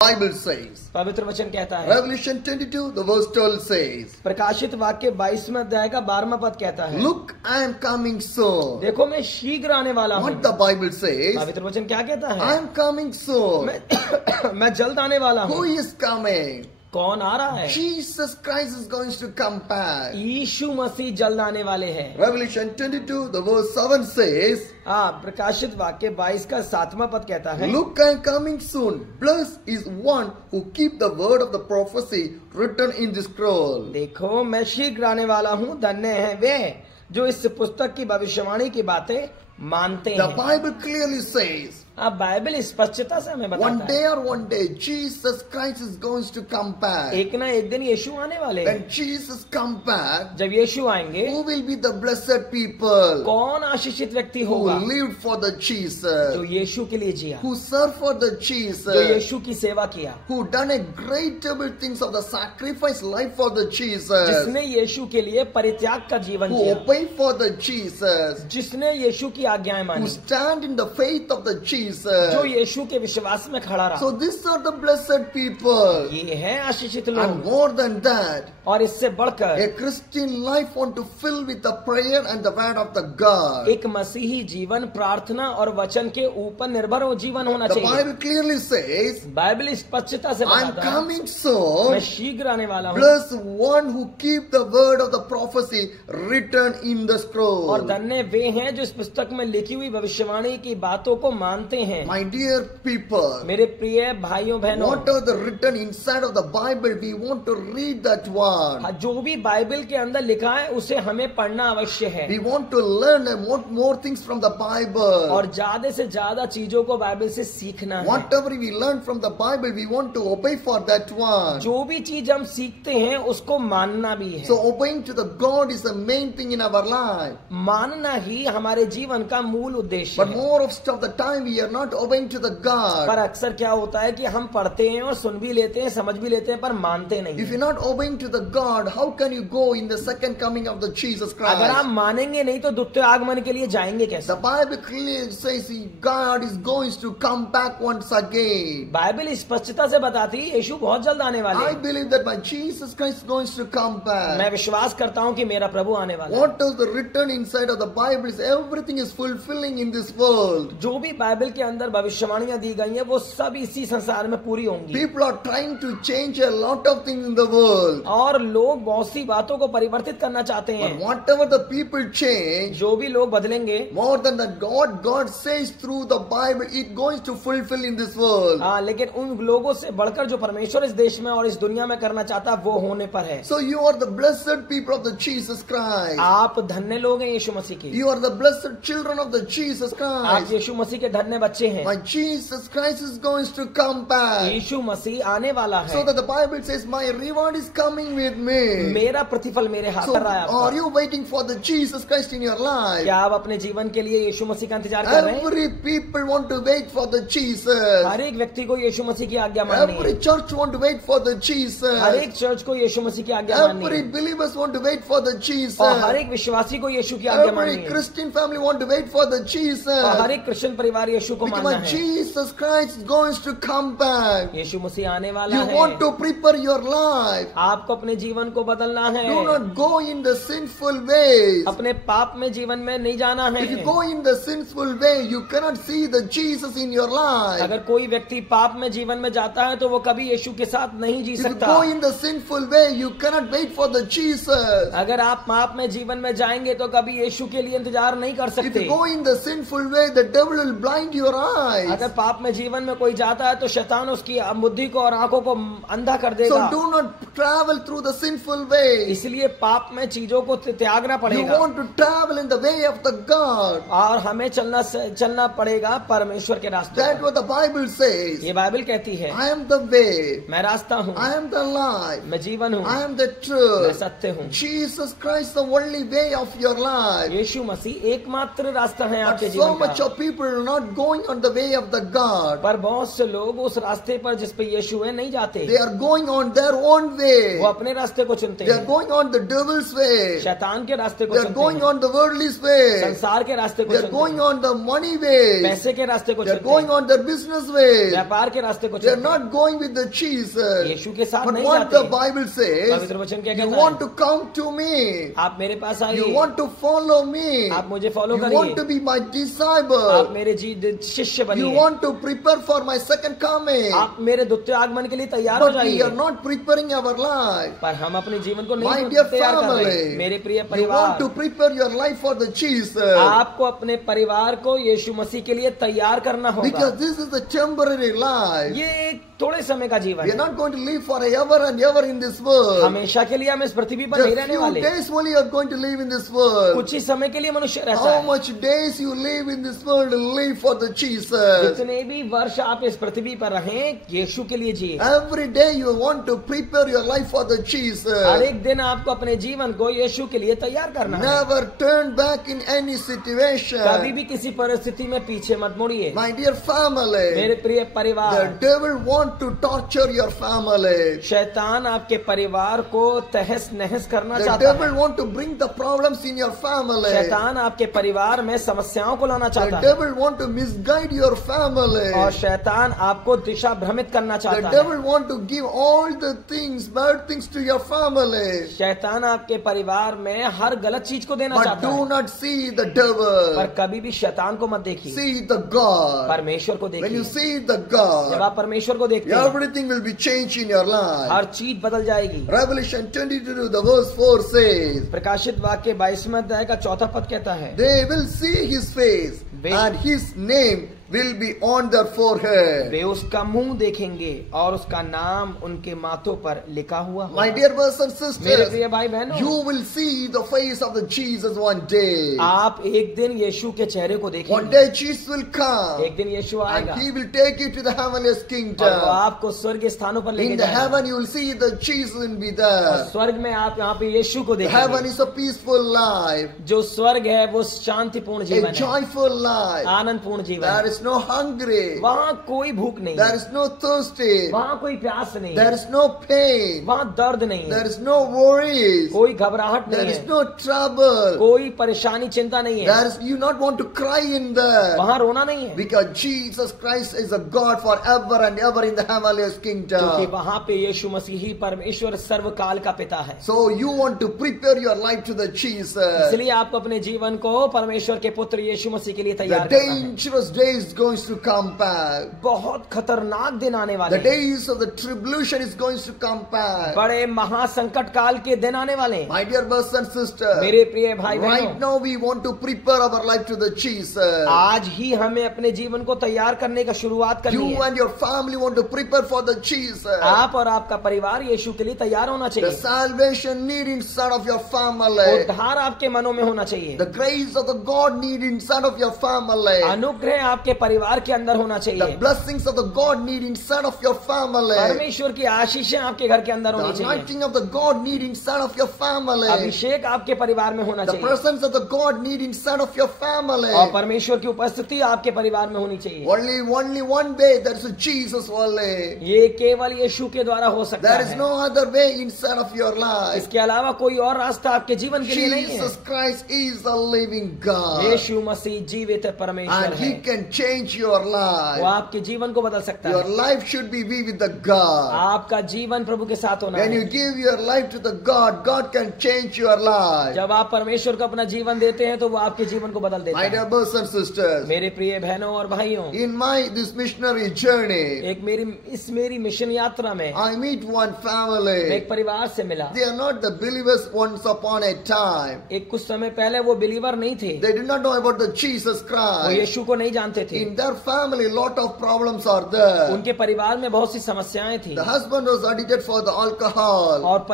Bible says. पवित्र वचन कहता है, Revelation 22, the verse 12 says, प्रकाशित वाक्य 22वें अध्याय का 12वां पद कहता है, Look, I am coming soon. देखो मैं शीघ्र आने वाला हूँ। What the Bible says, पवित्र वचन क्या कहता I है? am coming soon. मैं जल्द आने वाला Who हूँ। is coming? कौन आ रहा है? Jesus Christ is going to come back. यीशु मसीह जल्द आने वाले हैं। Revelation 22, the verse 7 says, प्रकाशित वाक्य 22 का 7वां पद कहता है, Look, I am coming soon. Blessed is one who keep the word of the prophecy written in this scroll. देखो मैं शीघ्र आने वाला हूँ, धन्य है वे जो इस पुस्तक की भविष्यवाणी की बातें मानते The हैं। Bible clearly says, बाइबल स्पष्टता से हमें one बताता day है, or one day, Jesus Christ is going to come back. एक ना एक दिन यीशु आने वाले हैं। When Jesus come back, जब यीशु आएंगे, who will be the blessed people कौन आशीषित व्यक्ति who होगा? lived for the जो Jesus, यीशु के लिए जिया, who served for the जो Jesus, यीशु की सेवा किया, who done a great terrible things of the sacrifice life for the Jesus, जिसने यीशु के लिए परित्याग का जीवन who Jiya, obey for the Jesus, जिसने यीशु की आज्ञाएं who मानी, stand in the faith of the जो Jesus. यीशु के विश्वास में खड़ा रहा। So these are the blessed people. ये है आशीषित And लोग। more than that, और इससे बढ़कर a Christian life want to fill with the prayer and the word of the God. एक मसीही जीवन प्रार्थना और वचन के ऊपर निर्भर हो जीवन होना The चाहिए। Bible clearly says, बाइबल स्पष्टता से I'm बताता है, coming मैं soon. शीघ्र आने वाला हूँ। Bless one who keep the word of the prophecy written in the और scroll. धन्य वे हैं जो इस पुस्तक में लिखी हुई भविष्यवाणी की बातों को मानते हैं। My dear people, मेरे प्रिय भाइयों बहनों, whatever the written inside of the Bible, we want to read that one. जो भी बाइबल के अंदर लिखा है उसे हमें पढ़ना अवश्य है। We want to learn more things from the Bible. और ज्यादा से ज्यादा चीजों को बाइबल से सीखना है। Whatever we learn from the Bible, we want to obey for that one. जो भी चीज हम सीखते हैं उसको मानना भी है। So obeying to the God is the main thing in our life. मानना ही हमारे जीवन का मूल उद्देश्य But है। more of the time we are not obeying to the पर God. अक्सर क्या होता है कि हम पढ़ते हैं और सुन भी लेते हैं, समझ भी लेते हैं, पर मानते नहीं If हैं। you're not obeying to the God, how can you go in the second coming of the Jesus अगर आप Christ? मानेंगे नहीं तो द्वितीय आगमन के लिए जाएंगे कैसे? The Bible clearly says God is going to come back once again. Bible स्पष्टता से बताती है यीशु बहुत जल्द आने वाले I हैं। believe that my Jesus Christ is going to come मैं back. विश्वास करता हूँ कि मेरा प्रभु आने वाला है। What is the written inside of the Bible is everything is fulfilling in this world. जो भी बाइबल के अंदर भविष्यवाणियां दी गई हैं वो सब इसी संसार में पूरी होंगी। People are trying to change a lot of things in the world. और लोग बहुत सी बातों को परिवर्तित करना चाहते But हैं। whatever the people change, जो भी लोग बदलेंगे, more than that God says through the Bible, it going to fulfill in this world. हाँ, लेकिन उन लोगों से बढ़कर जो परमेश्वर इस देश में और इस दुनिया में करना चाहता है वो होने पर है। So you are the blessed people of the Jesus Christ. आप धन्य लोग हैं यीशु मसीह के। You are the blessed children of the Jesus आप Christ. यीशु मसीह के धन्य बच्चे हैं। My Jesus Christ is going to come back. यीशु मसीह आने वाला So है। that the Bible says, my reward is coming with me. मेरा प्रतिफल मेरे हाथ So कर रहा है are आपका। you waiting for the Jesus Christ in your life? क्या आप अपने जीवन के लिए यीशु मसीह का इंतजार कर रहे हैं? Every people want to wait for the Jesus. हर एक व्यक्ति को यीशु मसीह की आज्ञा माननी Every है। church want to wait for the Jesus. हर एक चर्च को यीशु मसीह की आज्ञा माननी Every है। believers want to wait for the Jesus. और हर एक विश्वासी को यीशु की आज्ञा माननी Every है। Christian family want to wait for the Jesus. और हर एक क्रिश्चियन परिवार यीशु को Because मानना my है। Jesus Christ is going to come back. यीशु मसीह आने वाला You है। want to prepare your life. आपको अपने जीवन को बदलना है। Do not go in the sinful ways. अपने पाप में जीवन में नहीं जाना है। If you go in the sinful way, you cannot see the Jesus in your life. अगर कोई व्यक्ति पाप में जीवन में जाता है तो वो कभी यीशु के साथ नहीं जी If you सकता। go in the sinful way, you cannot wait for the Jesus. अगर आप पाप में जीवन में जाएंगे तो कभी यीशु के लिए इंतजार नहीं कर If सकते। you go in the sinful way, the devil will blind your eyes. अगर पाप में जीवन में कोई जाता है तो शैतान उसकी बुद्धि को और आंखों को अंधा कर So देगा। do not travel through the sinful way. इसलिए पाप में चीजों को त्यागना You पड़ेगा want to travel in the way of the God. और हमें चलना पड़ेगा परमेश्वर के रास्ते That's पर। what the Bible says. ये बाइबल कहती है, I am the way. मैं रास्ता हूँ, I am the life. मैं जीवन हूँ, I am the मैं truth. सत्य हूँ। Jesus Christ, the only way of your life. यीशु मसीह एकमात्र रास्ता है But आपके so जीवन much का। of people are not going going on the way of the God. पर बहुत से लोग उस रास्ते पर जिस पे यीशु है नहीं जाते, They are going on their own way. वो अपने रास्ते को चुनते They are हैं, going on the devil's way. शैतान के रास्ते को They are चुनते going हैं, on the worldly's way. संसार के रास्ते को They are चुनते going हैं, on the money way. पैसे के रास्ते को They are चुनते going हैं, on their business way. व्यापार के रास्ते को They are चुनते हैं, not going with the Jesus. यीशु के साथ But नहीं what the जाते। Bible says, पवित्र वचन क्या you कहता want है? to come to me. आप मेरे पास You आइए, want to follow me. आप मुझे फॉलो You want करिए, to be my आप disciple. मेरे शिष्य You बनिए, want to prepare for my second coming. आप मेरे द्वितीय आगमन के लिए तैयार हो But we जाइए। are not preparing our life. पर हम अपने जीवन को My नहीं dear तैयार कर रहे। family, मेरे प्रिय you want परिवार, to prepare your life for the Jesus. आपको अपने परिवार को यीशु मसीह के लिए तैयार करना होगा। Because this is a temporary life. ये एक थोड़े समय का जीवन We are है, not going to live forever and ever in this world. हमेशा के लिए हम इस पृथ्वी पर नहीं Just रहने few वाले, days only you are going to live in this world. कुछ ही समय के लिए मनुष्य रहता How है। much days you live in this world, live for the Jesus. जितने भी वर्ष आप इस पृथ्वी पर रहें, यीशु के लिए जिए। Every day you want to prepare your life for the her Jesus. एक दिन आपको अपने जीवन को यीशु के लिए तैयार करना है। Never turn back in any कभी situation. भी किसी परिस्थिति में पीछे मत मुड़िए। My dear family, मेरे प्रिय the परिवार, devil want to torture your family. शैतान आपके परिवार को तहस नहस करना The चाहता devil है। want to bring the problems in your family. शैतान आपके परिवार में समस्याओं को लाना The चाहता है, devil want to misguide your family. और शैतान आपको दिशा भ्रमित करना The चाहता है। devil want to give all the things, bad things to your family. शैतान आपके परिवार में हर गलत चीज को देना But चाहता do है, not see the पर devil. कभी भी शैतान को मत देखिए, See the God. परमेश्वर को When you देखिए। see the जब God, आप परमेश्वर को देखते हैं, everything will be changed in your life. हर चीज बदल जाएगी। Revelation 22, the verse 4 says, प्रकाशित वाक्य 22वें अध्याय का 4था पद कहता है, they will see his face and his name will be on their forehead. वे उसका मुंह देखेंगे और उसका नाम उनके माथों पर लिखा हुआ होगा। My dear brothers and मेरे sisters, प्रिय भाई बहनों, you will see the face of the Jesus one day. आप एक दिन यीशु के चेहरे को One देखेंगे। day Jesus will come एक दिन यीशु आएगा and he will take you to the heavenly और वो kingdom. आपको स्वर्ग स्थानों पर लेके In the जाएगा। heaven you will see the Jesus will be और there. स्वर्ग में आप यहाँ पे यीशु को The heaven देखेंगे। is a peaceful life, जो स्वर्ग है वो शांतिपूर्ण a जीवन है, joyful life. आनंदपूर्ण जीवन There है। is no hungry. वहाँ कोई भूख नहीं There है, is no thirsty. वहाँ कोई प्यास नहीं There है, is no pain. वहाँ दर्द नहीं There है, is no worries. कोई घबराहट There नहीं is है, no trouble. कोई परेशानी चिंता नहीं है, There is you not want to cry in there. वहाँ रोना नहीं है, Because Jesus Christ is a God forever and ever in the heavenly क्योंकि kingdom. वहाँ पे यीशु मसीह ही परमेश्वर सर्वकाल का पिता है। So you want to prepare your life to the Jesus. इसलिए आपको अपने जीवन को परमेश्वर के पुत्र यीशु मसीह के लिए The तैयार करना है। dangerous days going to come back. बहुत खतरनाक दिन आने वाले The हैं, days of the tribulation is going to come back. बड़े महासंकट काल के दिन आने वाले हैं। My dear brothers and sisters, मेरे प्रिय भाई right बहनों, now we want to prepare our life to the Jesus. आज ही हमें अपने जीवन को तैयार करने का शुरुआत करनी You है। and your family want to prepare for the Jesus. आप और आपका परिवार यीशु के लिए तैयार होना The चाहिए। salvation need inside of your family. उद्धार आपके मनों में होना चाहिए, The grace of the God need inside of your family. अनुग्रह आपके परिवार के अंदर होना The चाहिए, blessings of the God need inside of your family. परमेश्वर की आशीषें आपके घर के अंदर The होनी चाहिए, anointing of the God need inside of your family. अभिषेक आपके परिवार में होना The चाहिए, presence of the God need inside of your family. और परमेश्वर की उपस्थिति आपके परिवार में होनी चाहिए। Only one way, that is Jesus only. ये केवल यीशु के द्वारा हो सकता There is है, no other way inside of your life. इसके अलावा कोई और रास्ता आपके जीवन के लिए नहीं है। Jesus Christ is the living God. यीशु मसीह जीवित परमेश्वर And He है, can change your वो life. आपके जीवन को बदल सकता Your है। life should be with the God. आपका जीवन प्रभु के साथ होना When है। you give your life to the God, God can change your life. जब आप परमेश्वर को अपना जीवन देते हैं तो वो आपके जीवन को बदल देता My है। dear brothers and sisters, मेरे प्रिय बहनों और भाइयों, in this missionary journey, एक मेरी मिशन यात्रा में I meet one मैं family. एक परिवार से मिला। They are not the believers once upon a time. एक कुछ समय पहले वो बिलीवर नहीं थे, They did not know about the Jesus वो Christ. यीशु को नहीं जानते थे। In their family, lot of problems are there. उनके परिवार में बहुत सी समस्याएं थी, The husband was addicted for the alcohol. और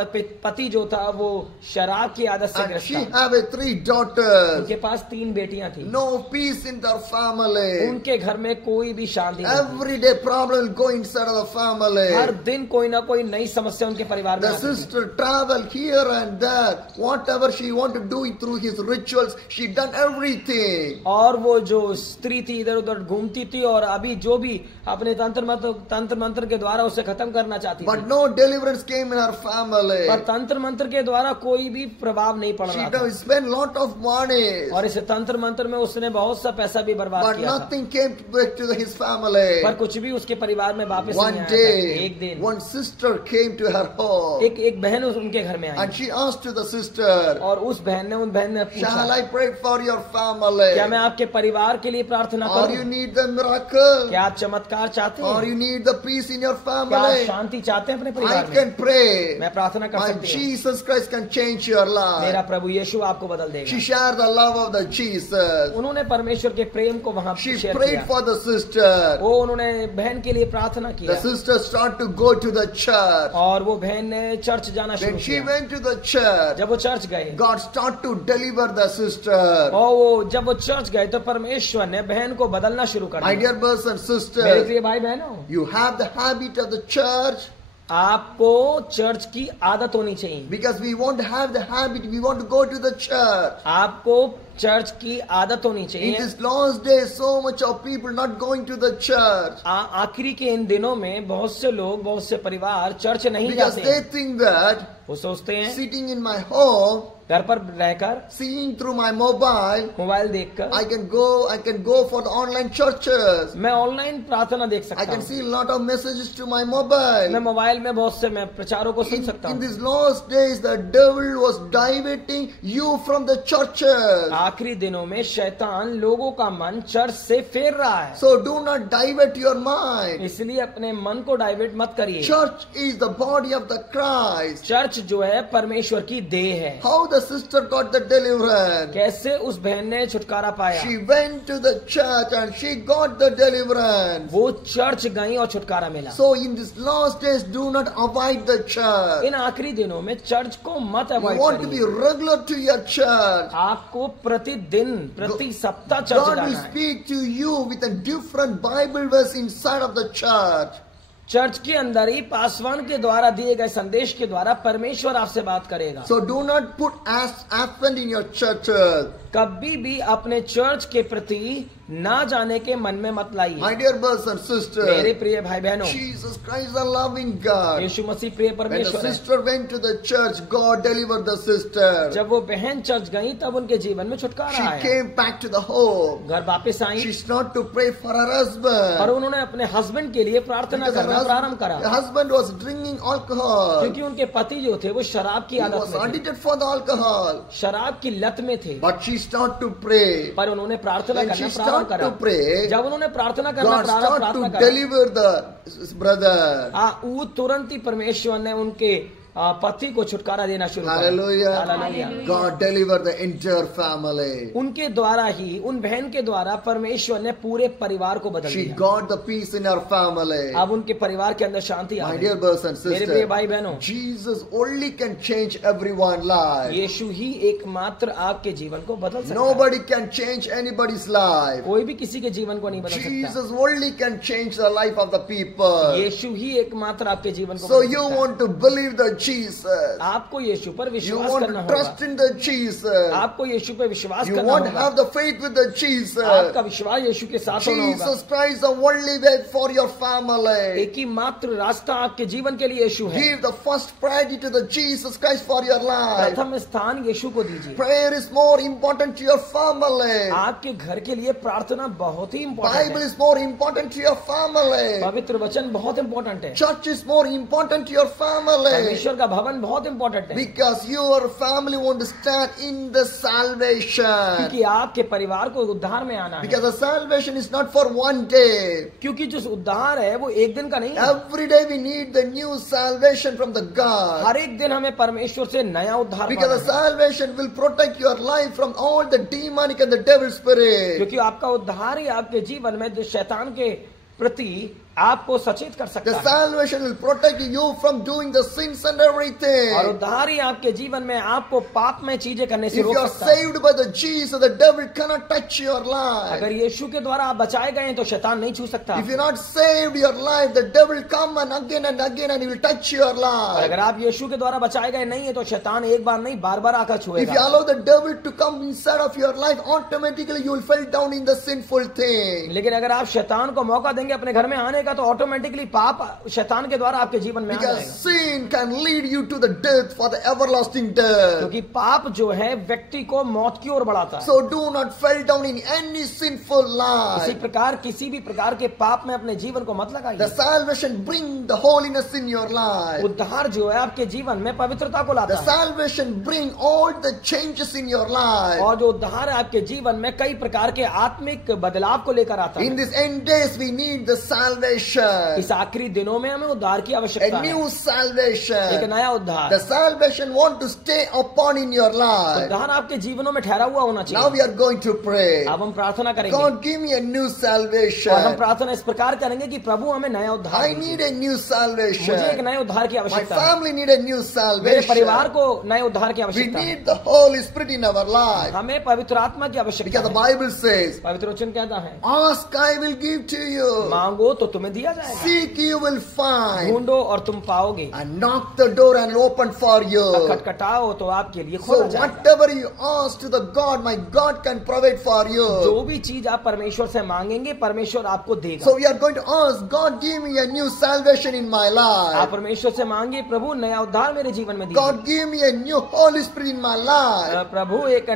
पति जो था वो शराब की आदत से And ग्रस्त she था। have 3 daughters. उनके पास 3 बेटियां थी। No peace in their family. उनके घर में कोई भी शांति नहीं थी। Every day problem will go inside of the family. हर दिन कोई ना कोई नई समस्या उनके परिवार में The आती थी। sister travel here and there. Whatever she want to do through his rituals, she done everything. और वो जो स्त्री थी इधर उधर घूमती थी और अभी जो भी अपने तंत्र मंत्र के द्वारा उसे खत्म करना चाहती थी। But no deliverance came in her family. पर तंत्र मंत्र के द्वारा कोई भी प्रभाव नहीं पड़ She रहा था spent lot of money, और इस तंत्र मंत्र में उसने बहुत सा पैसा भी बर्बाद but किया था, nothing came back to his family. पर कुछ भी उसके परिवार में वापस One नहीं आया था। day, एक दिन one sister came to her home, एक बहन उनके घर में आई and she asked to the sister, और उस बहन ने shall पूछा, I pray for your family? क्या मैं आपके परिवार के लिए प्रार्थना Or you करूं? need the miracle? क्या आप चमत्कार चाहते Or हैं? you need the peace in your क्या आप family? शांति चाहते हैं अपने I परिवार में? can pray. मैं प्रार्थना कर My सकती हूँ। Jesus Christ can change your मेरा life. प्रभु यीशु आपको बदल She देगा। shared the love of the Jesus. उन्होंने परमेश्वर के प्रेम को वहां She शेयर prayed किया। for the sister. वो उन्होंने बहन के लिए प्रार्थना The किया sister started to go to the church. और वो बहन ने चर्च जाना शुरू When she किया। went to the church, जब वो चर्च गए God started to deliver the sister. और जब वो चर्च गए तो परमेश्वर ने बहन को बदलना शुरू कर My दिया। dear brothers and मेरे sisters, प्रिय भाई बहनों, you have the habit of the church आपको चर्च की आदत होनी चाहिए। because we want to have the habit. We want to go to the church. आपको चर्च की आदत होनी In चाहिए। these last days, so much of people not going to the church आखिरी के इन दिनों में बहुत से लोग, बहुत से परिवार चर्च नहीं because जाते they हैं। think that वो सोचते हैं sitting in my home, घर पर रहकर seeing through my mobile, mobile देखकर I can go for the online churches. मैं ऑनलाइन प्रार्थना देख I सकता can हूँ। see a lot of messages to my मैं mobile. मोबाइल में बहुत से मैं प्रचारों को सुन सकता In हूँ। these last days, the devil was diverting you from the churches. आखिरी दिनों में शैतान लोगों का मन चर्च से फेर रहा है, So do not divert your mind. इसलिए अपने मन को डाइवर्ट मत करिए। Church is the body of the Christ. Church जो है परमेश्वर की देह है। How the sister got the deliverance? कैसे उस बहन ने छुटकारा पाया? She went to the church and she got the deliverance. वो चर्च गई और छुटकारा मिला। So in these last days, do not avoid the church. इन आखिरी दिनों में चर्च को मत You avoid want to be करिए। regular to your church. आपको प्रतिदिन प्रति सप्ताह चर्च God जाना will है। speak to you with a different Bible verse inside of the church. Church के अंदर ही पासवान के द्वारा दिए गए संदेश के द्वारा परमेश्वर आपसे बात करेगा। So do not put accent in your churches. कभी भी अपने चर्च के प्रति ना जाने के मन में मत लाइए। My dear brothers and मेरे sisters, प्रिय भाई बहनों, Jesus Christ is a loving God. यीशु मसीह प्रिय When the परमेश्वर है। sister went to the church, God delivered the sister. जब वो बहन चर्च गई तब उनके जीवन में छुटकारा She आया। came back to the home. घर वापस आई She started to pray for her और husband. उन्होंने अपने हस्बैंड के लिए प्रार्थना Because करना प्रारंभ the करा, husband was drinking alcohol. क्योंकि उनके पति जो थे वो शराब की He आदत was में थे, addicted for the alcohol. शराब की लत में थे। But she started to pray. पर उन्होंने प्रार्थना When करना she प्रारंभ started करा। to pray, जब उन्होंने प्रार्थना करना God started प्रार्थना to करा, deliver the brother. वो तुरंत ही परमेश्वर ने उनके पति को छुटकारा देना शुरू किया। Hallelujah. Hallelujah. God delivered the entire family. उनके द्वारा ही, उन बहन के द्वारा परमेश्वर ने पूरे परिवार को बदल She दिया। got the peace in her family. अब उनके परिवार के अंदर शांति आ My गई। dear brothers and मेरे प्रिय sisters, भाई बहनों, Jesus only can change everyone's life. यीशु ही एकमात्र आपके जीवन को बदल सकता है। Nobody can change anybody's life. कोई भी किसी के जीवन को नहीं बदल सकता। Jesus only can change the life of the people. यीशु ही एकमात्र आपके जीवन को So बदल you सकता है। want to believe the Jesus. आपको यीशु पर You विश्वास want करना to trust होगा। in the Jesus. आपको यीशु पर विश्वास You करना want to होगा। have the faith with the Jesus. आपका विश्वास यीशु के साथ होना होगा। Jesus Christ is the only way for your family. एक ही मात्र रास्ता आपके जीवन के लिए यीशु है। Give the first priority to the Jesus Christ for your life. प्रथम स्थान यीशु को दीजिए। Prayer is more important to your family. आपके घर के लिए प्रार्थना बहुत ही Bible इम्पोर्टेंट है। is more important to your family. पवित्र वचन बहुत इम्पोर्टेंट है। Church is more important to your family. परमेश्वर का भवन बहुत इम्पोर्टेंट है, Because your family want to stand in the salvation. क्योंकि आपके परिवार को उद्धार में आना है। Because the salvation is not for one day. क्योंकि जो उद्धार है वो एक दिन का नहीं है। Every day we need the new salvation from the God. हर एक दिन हमें परमेश्वर से नया उद्धार Because the पाना है। salvation will protect your life from all the demonic and the devil spirit. क्योंकि आपका उद्धार ही आपके जीवन में जो शैतान के प्रति आपको सचेत कर सकता The है, salvation will protect you from doing the sins and everything. और उद्धार ही आपके जीवन में आपको पाप में चीजें करने से If रोक you are सकता है। saved by the Jesus, the devil cannot touch your life. अगर यीशु के द्वारा आप बचाए गए हैं तो शैतान नहीं छू सकता। If you're not saved your life, the devil come and again and he will touch your और life. अगर आप यीशु के द्वारा बचाए गए नहीं है तो शैतान एक बार नहीं बार बार आकर If you छुएगा। allow the devil to come inside of your life, automatically you will fall down in the sinful thing. लेकिन अगर आप शैतान को मौका देंगे अपने घर में आने का तो ऑटोमेटिकली पाप शैतान के द्वारा आपके जीवन में आ Because जाएगा। sin can lead you to the death for the everlasting death. क्योंकि पाप जो है व्यक्ति को मौत की ओर बढ़ाता है। So do not fall down in any sinful इसी life. प्रकार किसी भी प्रकार के पाप में अपने जीवन को मत The लगाइए। salvation bring the holiness in your life. उद्धार जो है आपके जीवन में पवित्रता को लाता The है, salvation bring all the changes in your life. और जो उद्धार है आपके जीवन में कई प्रकार के आत्मिक बदलाव को लेकर आता In है। these end days, we need the salvation. इस आखिरी दिनों में हमें उद्धार की आवश्यकता A है, new एक salvation. नया उद्धार। The salvation want to stay upon in your life. उद्धार आपके जीवनों में ठहरा हुआ होना Now चाहिए। we are going to pray. अब हम प्रार्थना करेंगे God, give me a new और हम salvation. प्रार्थना इस प्रकार करेंगे कि प्रभु हमें नया उद्धार I दीजिए। need a new मुझे एक salvation. नए उद्धार की My आवश्यकता है, family need a new मेरे परिवार salvation. को नए उद्धार की We आवश्यकता है, need the Holy Spirit in our life. हमें पवित्र आत्मा की आवश्यकता Because the है। Bible says, पवित्र वचन कहता है, ask, I will give to you. मांगो तो तुम्हें दिया जाएगा, Seek, you will find. ढूंढो और तुम पाओगे, And knock the door and open for you. खटखटाओ तो आपके लिए So खोला जाएगा। whatever you ask to the God, my God can provide for जो you. भी चीज आप परमेश्वर से मांगेंगे परमेश्वर आपको देगा। So we are going to ask, God, give me a new salvation in my आप life. परमेश्वर से मांगिए, प्रभु नया उद्धार मेरे जीवन में दीजिए। God, give me a new Holy Spirit in my life. प्रभु एक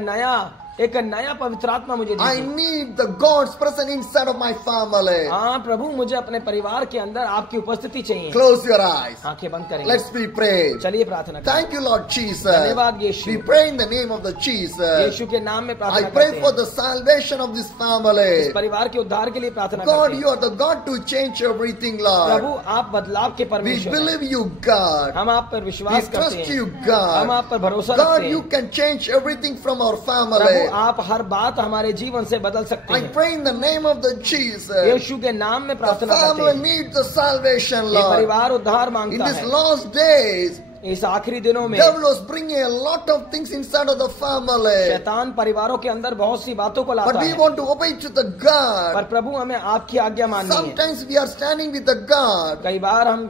नया पवित्र आत्मा मुझे I दीजिए। need the God's presence inside of my family. हाँ प्रभु, मुझे अपने परिवार के अंदर आपकी उपस्थिति चाहिए। Close your eyes. आंखें बंद करेंगे, Let's be pray. चलिए प्रार्थना करें। Thank you, Lord Jesus. धन्यवाद यीशु। We pray in the name of the Jesus. यीशु के नाम में I प्रार्थना pray करते for हैं। the salvation of this इस family. परिवार के उद्धार के लिए प्रार्थना God, करते you हैं। are the God to change everything, Prabhu Lord. आप बदलाव के We परमेश्वर हैं। believe you, God. हम आप पर We विश्वास करते trust हैं, you, हम God. आप पर भरोसा God, रखते you हैं। can change everything from our Prabhu family. आप हर बात हमारे जीवन से बदल सकते I हैं। pray in the name of the Jesus. यीशु के नाम में The प्रार्थना करते family हैं। needs the salvation, ये Lord. परिवार उद्धार In मांगता these है। last days, इस आखिरी दिनों में devil was bringing a lot of things inside of the family. शैतान परिवारों के अंदर बहुत सी बातों को But लाता we है, want to obey to the पर God. प्रभु हमें आपकी आज्ञा माननी है। Sometimes we are standing with the God. कई बार हम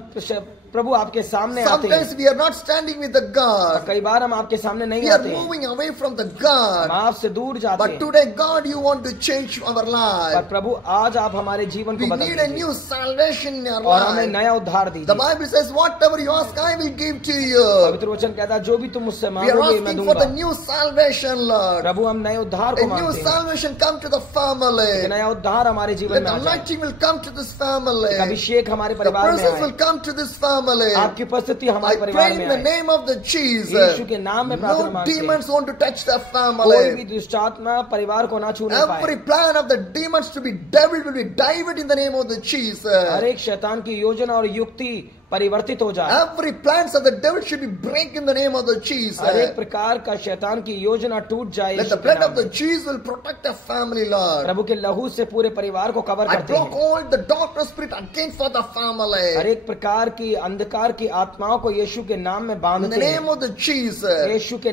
प्रभु आपके सामने आते हैं, Sometimes we are not standing with the और God. कई बार हम आपके सामने नहीं We are आते हैं, moving away from the हम God. आपसे दूर जाते But हैं। today, God, you want to change our पर life. प्रभु आज आप हमारे जीवन को We बदल need a दीजिए new salvation in our और हमें life. नया उद्धार The दीजिए। Bible says, whatever you ask, I will give to you. पवित्र वचन कहता है, जो भी तुम मुझसे We are मांगोगे मैं asking for दूंगा। the new salvation, Lord. प्रभु हम नए उद्धार A को new मांगते हैं, salvation come to the कि family. नया उद्धार हमारे जीवन Let में the आ जाए, anointing will come to this family. एक अभिषेक हमारे The परिवार में presence will आए, come to this family. आपकी उपस्थिति I हमारे pray परिवार in में the आए। name of the Jesus. यीशु के नाम में प्रार्थना No मांगते हैं, demons want to touch the कोई भी family. दुष्ट आत्मा परिवार को ना छूने Every पाए। plan of the demons to be devil will be diverted in the name of the Jesus. हर एक शैतान की योजना और युक्ति परिवर्तित हो जाए, Every plans of the devil should be break in the name of the Jesus. हर एक प्रकार का शैतान की योजना टूट जाए। Let यीशु the के blood नाम of the में। Jesus will protect the family, Lord. प्रभु के लहू से पूरे परिवार को कवर I करते block हैं। all the darkness spirit against for the her family. एक प्रकार की अंधकार की आत्माओं को यीशु के नाम में In बांधते the हैं, name of the Jesus. यीशु के